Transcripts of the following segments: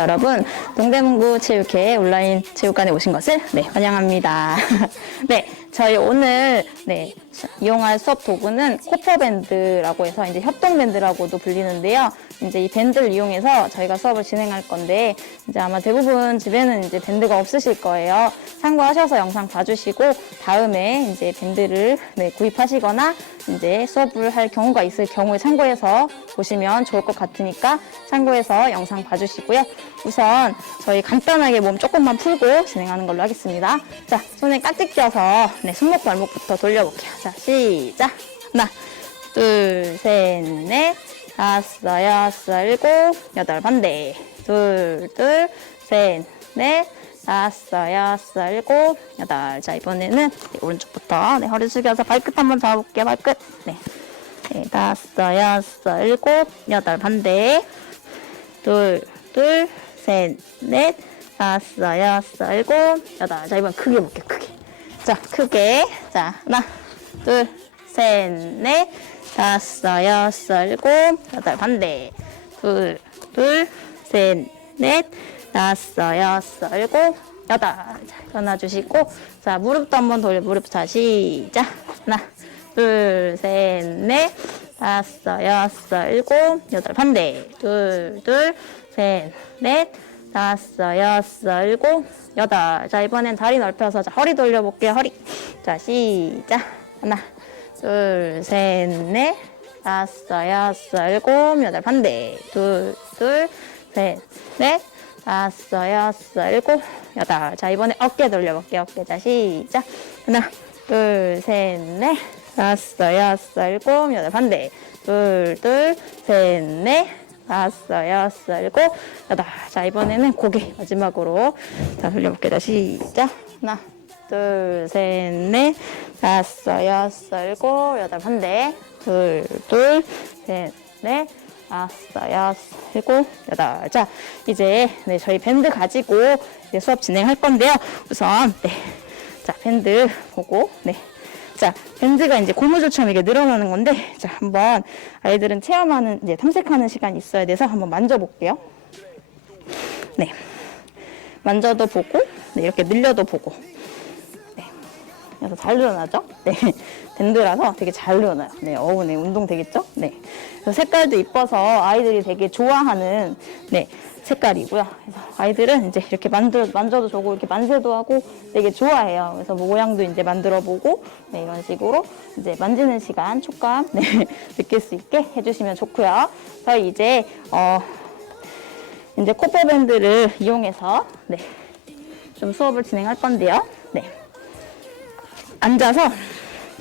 여러분, 동대문구 체육회 온라인 체육관에 오신 것을 네, 환영합니다. 네, 저희 오늘 네, 이용할 수업 도구는 코퍼밴드라고 해서 이제 협동밴드라고도 불리는데요. 이제 이 밴드를 이용해서 저희가 수업을 진행할 건데 이제 아마 대부분 집에는 이제 밴드가 없으실 거예요. 참고하셔서 영상 봐주시고 다음에 이제 밴드를 네, 구입하시거나 이제 수업을 할 경우가 있을 경우에 참고해서 보시면 좋을 것 같으니까 참고해서 영상 봐주시고요. 우선 저희 간단하게 몸 조금만 풀고 진행하는 걸로 하겠습니다. 자, 손에 깍지 껴서 네, 손목 발목부터 돌려볼게요. 자, 시작. 하나, 둘, 셋, 넷, 다섯, 여섯, 일곱, 여덟, 반대. 둘, 둘, 셋, 넷, 다섯, 여섯, 일곱, 여덟. 자, 이번에는 네, 오른쪽부터 네, 허리 숙여서 발끝 한번 잡아볼게요. 발끝. 네. 네, 다섯, 여섯, 일곱, 여덟, 반대. 둘, 둘, 셋, 넷, 다섯, 여섯, 일곱, 여덟. 자, 이번 크게 볼게요. 크게. 자, 크게. 자, 하나, 둘, 셋, 넷, 다섯, 여섯, 일곱, 여덟. 반대. 둘, 둘, 셋, 넷, 다섯, 여섯, 일곱, 여덟. 자, 일어나 주시고. 자, 무릎도 한번 돌려. 무릎 자, 시작. 하나, 둘, 셋, 넷, 다섯, 여섯, 일곱, 여덟. 반대. 둘, 둘, 셋, 넷, 다섯, 여섯, 일곱, 여덟. 자, 이번엔 다리 넓혀서 자, 허리 돌려볼게요. 허리. 자, 시작. 하나, 둘, 셋, 넷, 다섯, 여섯, 일곱, 여덟. 반대. 둘, 둘, 셋, 넷, 다섯, 여섯, 일곱, 여덟. 자, 이번에 어깨 돌려볼게요. 어깨. 자, 시작. 하나, 둘, 셋, 넷, 다섯, 여섯, 일곱, 여덟. 반대. 둘, 둘, 셋, 넷, 다섯, 여섯, 일곱, 여덟. 자, 이번에는 고개 마지막으로 자, 돌려볼게요. 자, 시작. 하나, 둘, 셋, 넷, 다섯, 여섯, 일곱, 여덟. 반대. 둘, 둘, 셋, 넷, 다섯, 여섯, 일곱, 여덟. 자, 이제 네, 저희 밴드 가지고 이제 수업 진행할 건데요. 우선 네. 자, 밴드 보고 네. 자, 밴드가 이제 고무줄처럼 이게 늘어나는 건데, 자, 한번 아이들은 체험하는, 이제 탐색하는 시간이 있어야 돼서 한번 만져볼게요. 네. 만져도 보고, 네, 이렇게 늘려도 보고. 네. 그래서 잘 늘어나죠? 네. 밴드라서 되게 잘 늘어나요. 네. 어우, 네. 운동 되겠죠? 네. 색깔도 이뻐서 아이들이 되게 좋아하는, 네. 색깔이고요. 그래서 아이들은 이제 이렇게 만들어 만져도 좋고 이렇게 만세도 하고 되게 좋아해요. 그래서 뭐 모양도 이제 만들어 보고 네, 이런 식으로 이제 만지는 시간 촉감 네, 느낄 수 있게 해주시면 좋고요. 저희 이제 어 이제 코퍼 밴드를 이용해서 네, 좀 수업을 진행할 건데요. 네. 앉아서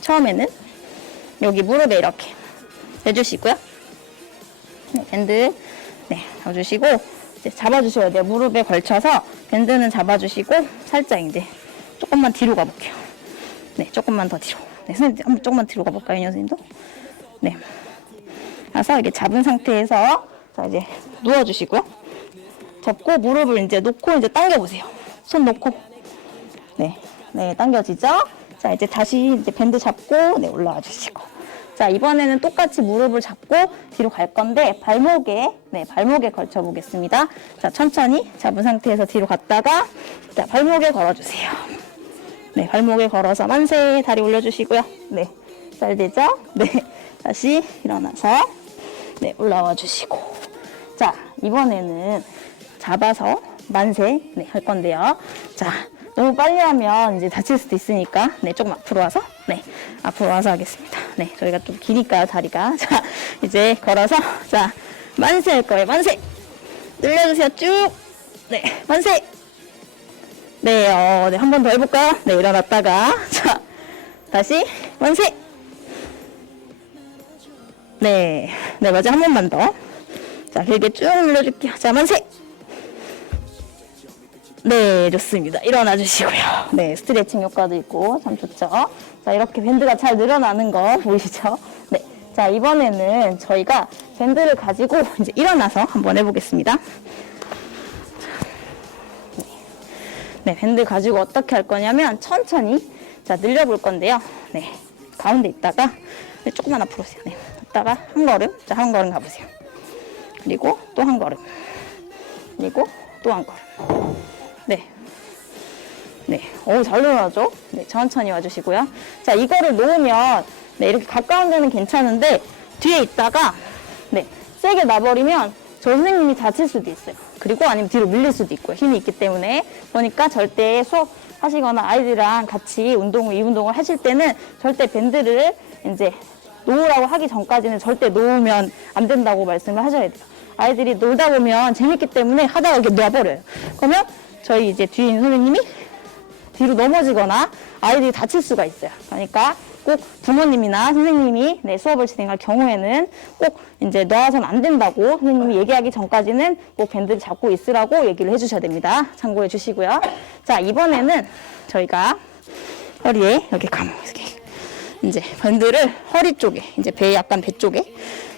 처음에는 여기 무릎에 이렇게 해주시고요. 네, 밴드 네, 잡아주시고 이제 잡아주셔야 돼요. 무릎에 걸쳐서 밴드는 잡아주시고 살짝 이제 조금만 뒤로 가볼게요. 네, 조금만 더 뒤로. 네, 선생님 한번 조금만 뒤로 가볼까요, 이 선생님도? 네. 가서 이렇게 잡은 상태에서 자 이제 누워주시고요. 잡고 무릎을 이제 놓고 이제 당겨보세요. 손 놓고. 네, 네, 당겨지죠? 자 이제 다시 이제 밴드 잡고 네 올라와 주시고. 자, 이번에는 똑같이 무릎을 잡고 뒤로 갈 건데 발목에 네, 발목에 걸쳐 보겠습니다. 자, 천천히 잡은 상태에서 뒤로 갔다가 자, 발목에 걸어 주세요. 네, 발목에 걸어서 만세 다리 올려 주시고요. 네. 잘 되죠? 네. 다시 일어나서 네, 올라와 주시고. 자, 이번에는 잡아서 만세 네, 할 건데요. 자, 너무 빨리 하면 이제 다칠 수도 있으니까. 네 조금 앞으로 와서? 네 앞으로 와서 하겠습니다. 네 저희가 좀 기니까요 다리가. 자 이제 걸어서. 자 만세 할 거예요. 만세! 늘려주세요. 쭉 네 만세! 네 어 네, 한 번 더 해볼까요? 네 일어났다가. 자 다시. 만세! 네, 네 맞아 한 번만 더. 자 길게 쭉 늘려줄게요. 자 만세. 네, 좋습니다. 일어나 주시고요. 네, 스트레칭 효과도 있고 참 좋죠. 자, 이렇게 밴드가 잘 늘어나는 거 보이시죠? 네. 자, 이번에는 저희가 밴드를 가지고 이제 일어나서 한번 해보겠습니다. 네, 밴드 가지고 어떻게 할 거냐면 천천히 자, 늘려볼 건데요. 네, 가운데 있다가 네, 조금만 앞으로 오세요. 네, 있다가 한 걸음, 자, 한 걸음 가보세요. 그리고 또 한 걸음. 그리고 또 한 걸음. 네. 네. 오, 잘 일어나죠? 네, 천천히 와주시고요. 자, 이거를 놓으면, 네, 이렇게 가까운 데는 괜찮은데, 뒤에 있다가, 네, 세게 놔버리면, 저 선생님이 다칠 수도 있어요. 그리고 아니면 뒤로 밀릴 수도 있고요. 힘이 있기 때문에. 그러니까 절대 수업 하시거나 아이들이랑 같이 운동을, 이 운동을 하실 때는 절대 밴드를 이제 놓으라고 하기 전까지는 절대 놓으면 안 된다고 말씀을 하셔야 돼요. 아이들이 놀다 보면 재밌기 때문에 하다가 이렇게 놔버려요. 그러면 저희 이제 뒤에 있는 선생님이 뒤로 넘어지거나 아이들이 다칠 수가 있어요. 그러니까 꼭 부모님이나 선생님이 네, 수업을 진행할 경우에는 꼭 이제 놔서는 안 된다고 선생님이 얘기하기 전까지는 꼭 밴드를 잡고 있으라고 얘기를 해주셔야 됩니다. 참고해 주시고요. 자, 이번에는 저희가 허리에 감아 이렇게 이제 밴드를 허리 쪽에 이제 배 약간 배 쪽에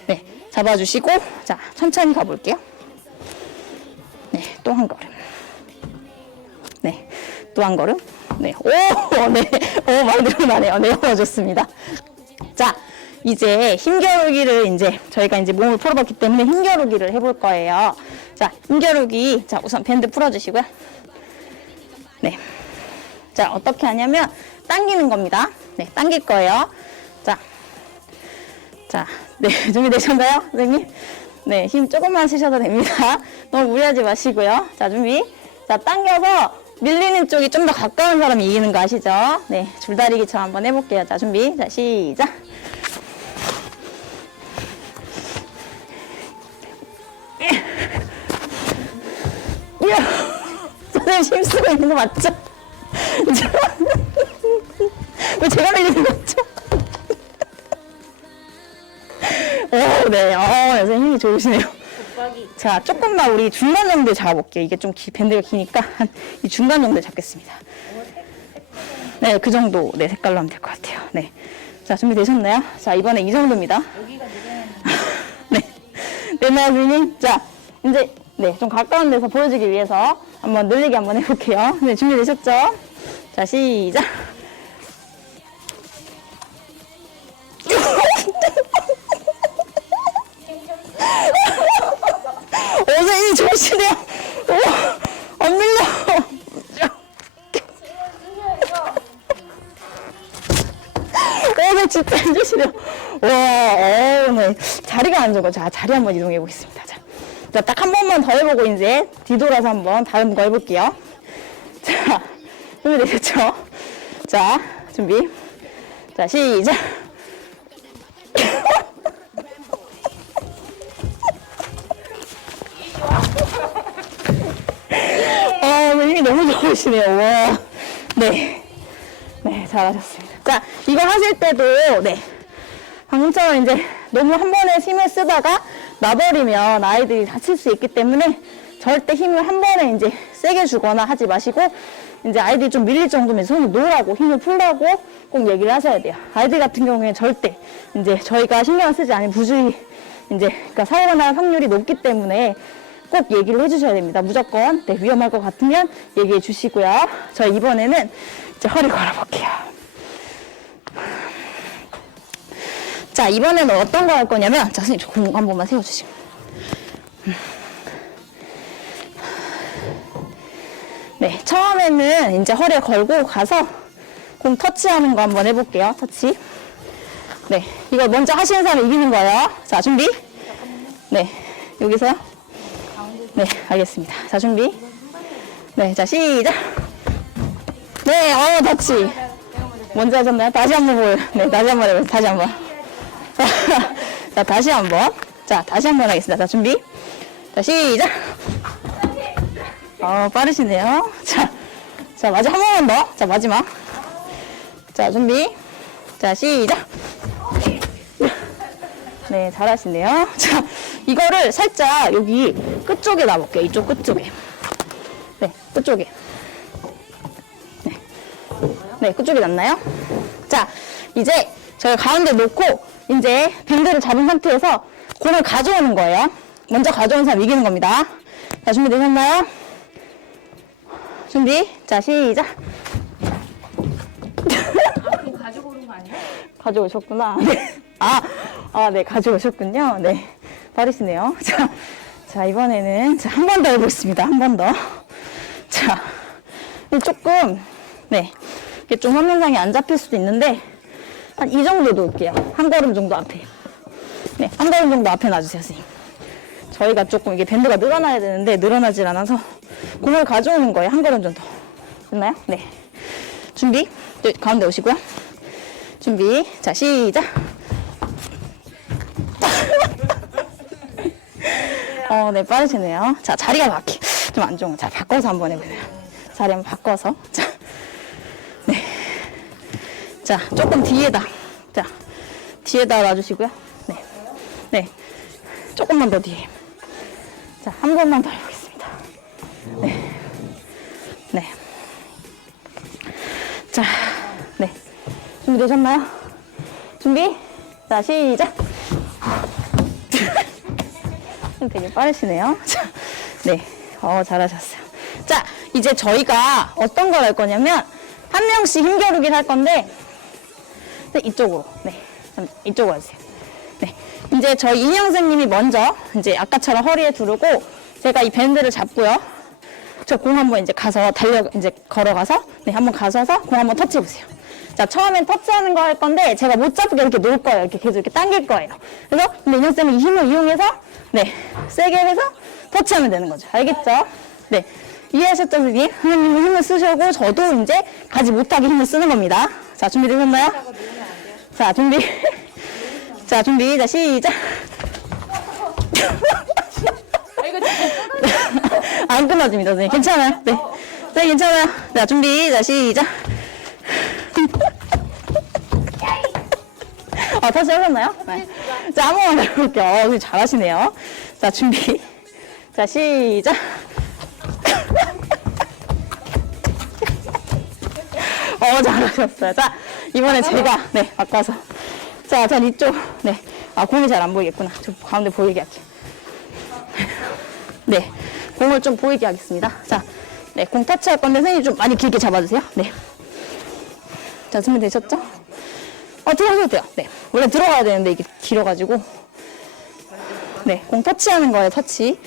네, 잡아주시고 자 천천히 가볼게요. 네, 또 한 걸음. 네, 또한 걸음. 네, 오, 네, 오, 많이 늘어나네요. 네, 어, 좋습니다. 자, 이제 힘겨루기를 이제 저희가 이제 몸을 풀어봤기 때문에 힘겨루기를 해볼 거예요. 자, 힘겨루기. 자, 우선 밴드 풀어주시고요. 네. 자, 어떻게 하냐면, 당기는 겁니다. 네, 당길 거예요. 자, 자, 네, 준비되셨나요, 선생님? 네, 힘 조금만 쓰셔도 됩니다. 너무 무리하지 마시고요. 자, 준비. 자, 당겨서 밀리는 쪽이 좀 더 가까운 사람이 이기는 거 아시죠? 네, 줄다리기처럼 한번 해볼게요. 자, 준비. 자, 시작. 선생님 힘쓰고 있는 거 맞죠? 왜 제가 밀리는 거죠? 오, 네. 어, 선생님 힘이 좋으시네요. 자, 조금만 우리 중간 정도 잡아볼게요. 이게 좀 기- 밴드가 기니까 한 이 중간 정도 잡겠습니다. 네, 그 정도 네 색깔로 하면 될 것 같아요. 네. 자, 준비 되셨나요? 자, 이번에 이 정도입니다. 네. 됐나요, 선생님? 자, 이제 네, 좀 가까운 데서 보여주기 위해서 한번 늘리기 한번 해볼게요. 네, 준비되셨죠? 자, 시작. 안 좋고, 자, 자리 한번 이동해 보겠습니다. 자, 자, 딱 한 번만 더 해보고, 이제 뒤돌아서 한번 다른 거 해볼게요. 자, 준비되셨죠? 자, 준비. 자, 시작. 아, 너무 좋으시네요. 와. 네. 네, 잘하셨습니다. 자, 이거 하실 때도, 네. 방금처럼 이제 너무 한 번에 힘을 쓰다가 놔버리면 아이들이 다칠 수 있기 때문에 절대 힘을 한 번에 이제 세게 주거나 하지 마시고 이제 아이들이 좀 밀릴 정도면 손을 놓으라고 힘을 풀라고 꼭 얘기를 하셔야 돼요. 아이들 같은 경우에는 절대 이제 저희가 신경을 쓰지 않은 부주의 이제 그러니까 사고가 날 확률이 높기 때문에 꼭 얘기를 해주셔야 됩니다. 무조건 네, 위험할 것 같으면 얘기해 주시고요. 저 이번에는 이제 허리 걸어볼게요. 자 이번에는 어떤 거 할 거냐면 자 선생님 공한 번만 세워주시고 음. 네 처음에는 이제 허리에 걸고 가서 공 터치하는 거 한번 해볼게요 터치 네 이거 먼저 하시는 사람이 이기는 거예요 자 준비 네 여기서요 네 알겠습니다 자 준비 네 자 시작 네 어 터치 먼저 하셨나요? 다시 한번 보여. 네, 다시 한번 해보세요. 다시 한 번. 자, 다시 한 번. 자, 다시 한 번 하겠습니다. 자, 준비. 자, 시작. 어, 빠르시네요. 자, 자, 마지막 한 번만 더. 자, 마지막. 자, 준비. 자, 시작. 네, 잘하시네요. 자, 이거를 살짝 여기 끝쪽에 놔볼게요. 이쪽 끝쪽에. 네, 끝쪽에. 네, 그쪽이 낫나요? 자, 이제 저희 가운데 놓고 이제 밴드를 잡은 상태에서 공을 가져오는 거예요. 먼저 가져온 사람 이기는 겁니다. 자, 준비되셨나요? 준비. 자, 시작. 그거 가지고 오는 거 아니야? 가져오셨구나. 네. 아, 아, 네, 가져오셨군요. 네. 빠르시네요. 자, 자, 이번에는 자, 한번 더 해보겠습니다. 한 번 더. 자, 이 조금, 네. 이게 좀 화면상에 안 잡힐 수도 있는데, 한 이 정도 놓을게요. 한 걸음 정도 앞에. 네, 한 걸음 정도 앞에 놔주세요, 선생님. 저희가 조금 이게 밴드가 늘어나야 되는데, 늘어나질 않아서 공을 가져오는 거예요. 한 걸음 정도. 됐나요? 네. 준비. 네, 가운데 오시고요. 준비. 자, 시작. 어, 네, 빠르시네요. 자, 자리가 바퀴. 좀안 좋은 거. 자, 바꿔서 한번 해보세요. 자리 한번 바꿔서. 자, 네. 자, 조금 뒤에다. 자, 뒤에다 놔주시고요. 네. 네. 조금만 더 뒤에. 자, 한 번만 더 해보겠습니다. 네. 네. 자, 네. 준비되셨나요? 준비? 자, 시작. 되게 빠르시네요. 자, 네. 어, 잘하셨어요. 자, 이제 저희가 어떤 걸 할 거냐면, 한 명씩 힘겨루기를 할 건데, 네, 이쪽으로. 네. 잠- 이쪽으로 와주세요. 네. 이제 저희 인형 선생님이 먼저, 이제 아까처럼 허리에 두르고, 제가 이 밴드를 잡고요. 저 공 한번 이제 가서 달려, 이제 걸어가서, 네, 한번 가셔서 공 한번 터치해 보세요. 자, 처음엔 터치하는 거 할 건데, 제가 못 잡게 이렇게 놓을 거예요. 이렇게 계속 이렇게 당길 거예요. 그래서, 근데 인형쌤은 이 힘을 이용해서, 네, 세게 해서 터치하면 되는 거죠. 알겠죠? 네. 이해하셨죠, 선생님? 선생님은 힘을 쓰시고, 저도 이제 가지 못하게 힘을 쓰는 겁니다. 자, 준비되셨나요? 자, 준비. 자, 준비. 자, 시작. 안 끊어집니다, 선생님. 괜찮아요. 네. 네, 괜찮아요. 자, 준비. 자, 시작. 아, 다시 하셨나요? 네. 자, 한 번만 더 해볼게요. 어, 잘하시네요. 자, 준비. 자, 시작. 어, 잘하셨어요. 자, 이번에 제가, 네, 바꿔서. 자, 전 이쪽, 네. 아, 공이 잘 안 보이겠구나. 저 가운데 보이게 할게요. 네. 공을 좀 보이게 하겠습니다. 자, 네. 공 터치할 건데 선생님 좀 많이 길게 잡아주세요. 네. 자, 준비되셨죠? 어, 들어가셔도 돼요. 네. 원래 들어가야 되는데 이게 길어가지고. 네. 공 터치하는 거예요, 터치.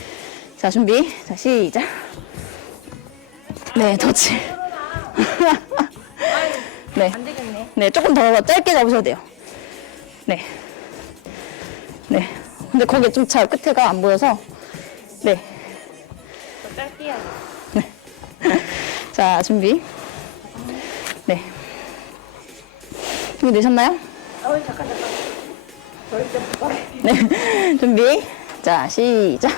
자, 준비. 자, 시작. 네, 터치. 네. 네, 조금 더 짧게 잡으셔도 돼요. 네. 네. 근데 거기 좀 잘 끝에가 안 보여서. 네. 더 짧게 해야 자, 준비. 네. 준비 되셨나요? 어, 잠깐, 잠깐. 네. 준비. 자, 시작.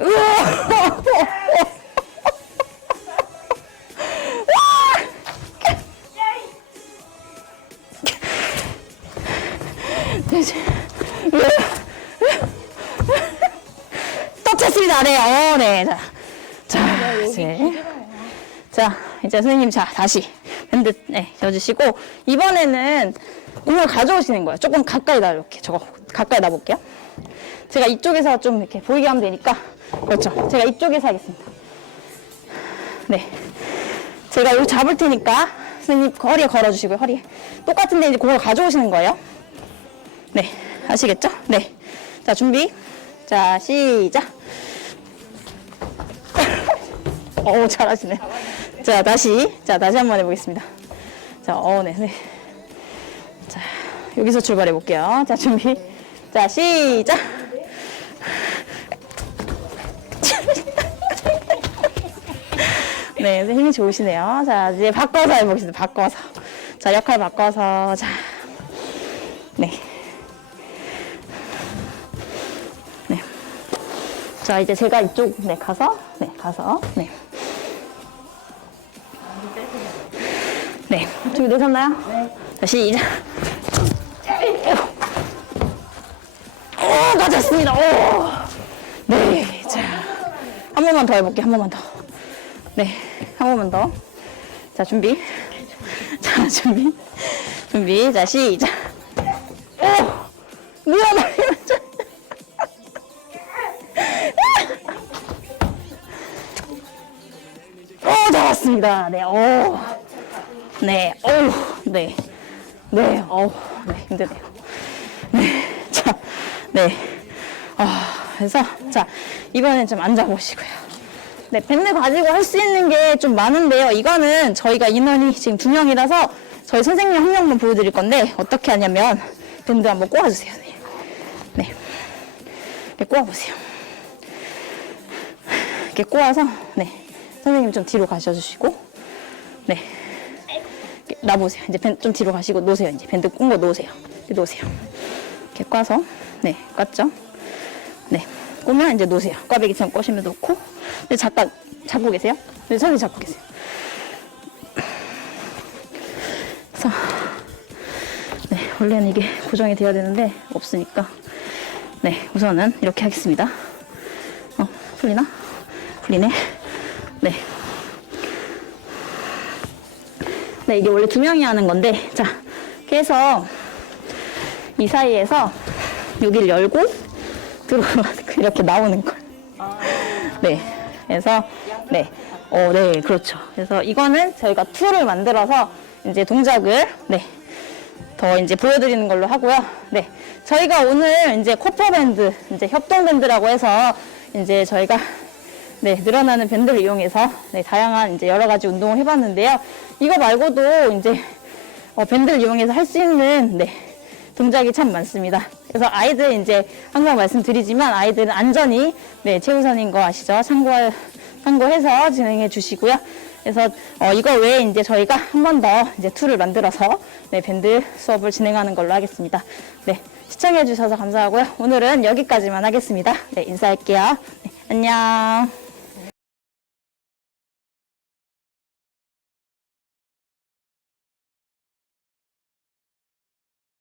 우와! 네, 어, 네. 자, 자, 이제. 자, 이제 선생님, 자, 다시 밴드, 네, 여주시고, 이번에는 공을 가져오시는 거예요. 조금 가까이 놔, 이렇게. 저거, 가까이 놔볼게요. 제가 이쪽에서 좀 이렇게 보이게 하면 되니까. 그렇죠. 제가 이쪽에서 하겠습니다. 네. 제가 여기 잡을 테니까, 선생님 허리에 걸어주시고요, 허리에. 똑같은데 이제 공을 가져오시는 거예요. 네. 아시겠죠? 네. 자, 준비. 자, 시작. 어 잘하시네. 자, 다시. 자, 다시 한번 해보겠습니다. 자, 어, 네, 네. 자, 여기서 출발해 볼게요. 자, 준비. 자, 시작. 네, 힘이 좋으시네요. 자, 이제 바꿔서 해보겠습니다. 바꿔서. 자, 역할 바꿔서. 자, 네. 네. 자, 이제 제가 이쪽, 네, 가서, 네, 가서, 네. 네. 준비되셨나요? 네. 자, 시작. 오, 맞았습니다. 오. 네. 자, 한 번만 더 해볼게요. 한 번만 더. 네. 한 번만 더. 자, 준비. 자, 준비. 준비. 자, 시작. 오! 미안해. 오, 잘했습니다. 네, 오. 네, 오, 네. 네, 어, 네, 힘드네요. 네, 자, 네. 아, 그래서 자 이번엔 좀 앉아보시고요. 네, 밴드 가지고 할 수 있는 게 좀 많은데요. 이거는 저희가 인원이 지금 두 명이라서 저희 선생님 한 명만 보여드릴 건데 어떻게 하냐면 밴드 한번 꼬아주세요. 네, 네, 네 꼬아보세요. 이렇게 꼬아서 네 선생님 좀 뒤로 가셔주시고 네 놔보세요. 이제 밴, 좀 뒤로 가시고 놓으세요. 이제 밴드 꾼거 놓으세요. 놓으세요. 이렇게 꽈서 네 꽈죠. 네 꼬면 이제 놓으세요. 꽈배기처럼 꼬시면 놓고 네, 잠깐 잡고 계세요. 네 선생님 잡고 계세요. 그래서 네 원래는 이게 고정이 돼야 되는데 없으니까 네 우선은 이렇게 하겠습니다. 어 풀리나? 풀리네. 네. 네, 이게 원래 두 명이 하는 건데, 자, 이렇게 해서 이 사이에서 여기를 열고 들어 이렇게 나오는 거. 네. 그래서 네. 어, 네, 그렇죠. 그래서 이거는 저희가 툴을 만들어서 이제 동작을 네. 더 이제 보여드리는 걸로 하고요. 네. 저희가 오늘 이제 코퍼 밴드, 이제 협동 밴드라고 해서 이제 저희가 네, 늘어나는 밴드를 이용해서 네, 다양한 이제 여러 가지 운동을 해봤는데요. 이거 말고도 이제 어, 밴드를 이용해서 할 수 있는 네, 동작이 참 많습니다. 그래서 아이들 이제 항상 말씀드리지만 아이들은 안전이 네, 최우선인 거 아시죠? 참고 참고해서 진행해 주시고요. 그래서 어, 이거 외에 이제 저희가 한 번 더 이제 툴을 만들어서 네, 밴드 수업을 진행하는 걸로 하겠습니다. 네, 시청해 주셔서 감사하고요. 오늘은 여기까지만 하겠습니다. 네, 인사할게요. 네, 안녕.